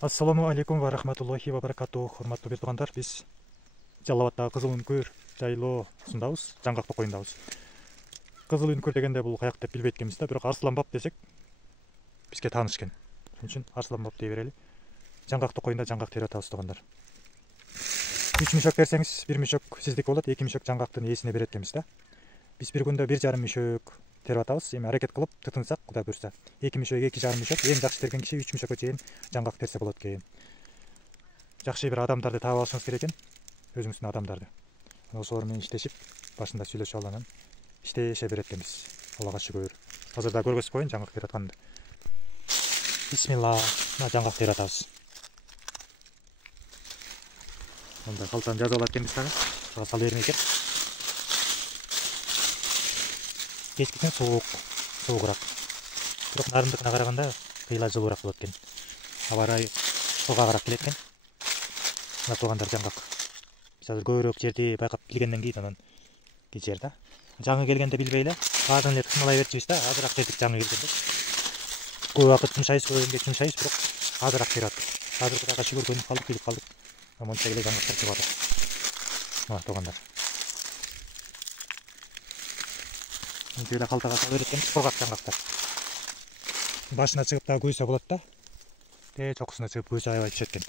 Ассаламу алейкум ва рахматуллахи ва баракатух. Урматтуу бир туугандар, биз Жалал Абаддагы Кызыл Үңкүр жайлоосундабыз, жаңгак токойундабыз. Кызыл Үңкүр дегенде бул каяк деп билбейт экенбиз да, бирок Арслан баб десек бизге тааныш экен. Ошон үчүн Арслан баб дей берели. Жаңгак токойунда жаңгак терип атабыз туугандар. 3 мешок берсеңиз, 1 мешок сиздики болот, 2 мешок жаңгактын ээсине берет экенбиз да. Биз бир күндө 1,5 мешок терип атабыз. Эми аракет кылып тытынсак, Кудай буйрса, 2 мешок, 2,5 мешок, эң жакшы терген киши 3 мешокко чейин жаңгак терсе болот экен. Жакшы бир адамдарды таап алышыңыз керек экен, өзүңүздүн адамдарды. Ошолор менен иштешип, башында сүйлөшүп алып анан иштеше берет экенбиз. Аллага шүгүр. Азырда көргөзүп коеюн жаңгак терип атканды. Бисмилла, мына жаңгак терип атабыз. Мындай калтаны жазып алат экенбиз дагы. Ага сала бермей экен. Кечкисин суугураак. Бирок нарындыкына караганда кыйла жылуураак болот экен. Аба ырайы кургагыраак келет экен. Мына туугандар жаңгак. Биз азыр көбүрөөк жерди байкап билгенден кийин анан кечер да. Жаңы келгенде билбей эле баарын эле тырмалай берчүбүз да, азыраак тердик жаңы келгенде. Көп убакыт жумшайбыз, көп эмгек жумшайбыз, бирок азыраак терип аттык. Азыр Кудайга шүгүр көнүп калдык, билип калдык. Монча эле жаңгактар чыгып атат. Мына туугандар. Мынтип эле калтага сала берет экенбиз, кургак жаңгактар. Башына чыгып дагы күйсө болот да. Чокусуна чыгып күйсө аябай түшөт экен.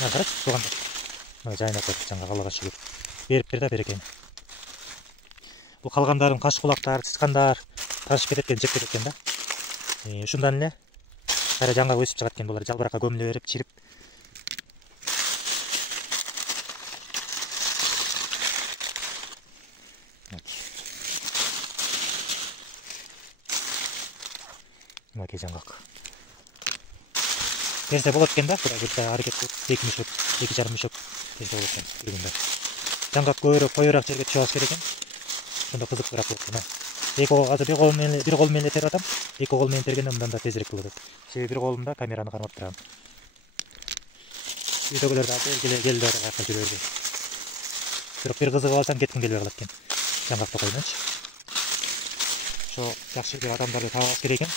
Мына карачы туугандар. Мына жайнап атат жаңгак, Аллага шүгүр. Бериптир да берекени. Бул калгандарын каш кулактар, тышкандар ташып кетет экен, жеп кетет экен да. Ушундан эле кайра жаңгак өсүп чыгат экен, булар жалбыракка көмүлө берип, чирип. Мынакей жаңгак. Терсе болот экен да, Кудай буйрса аракет кылып 2 мешок, 2,5 мешок терсе болот экен бир күндө. Жаңгак көбүрөөк коюураак жерге түшүп алыш керек экен. Ошондо кызыктуураак болот экен. Азыр бир кол менен эле терип атам. 2 кол менен тергенде мындан да тезирээк болот. Себеби бир колумда камераны кармап турам. Үйдөгүлөр да келдилер каяка жүрө бербей. Бирок бир кызыгып алсам кетким келбей калат экен. Жаңгак токойдунчу. Ошо жакшы бир адамдарды таап алыш керек экен.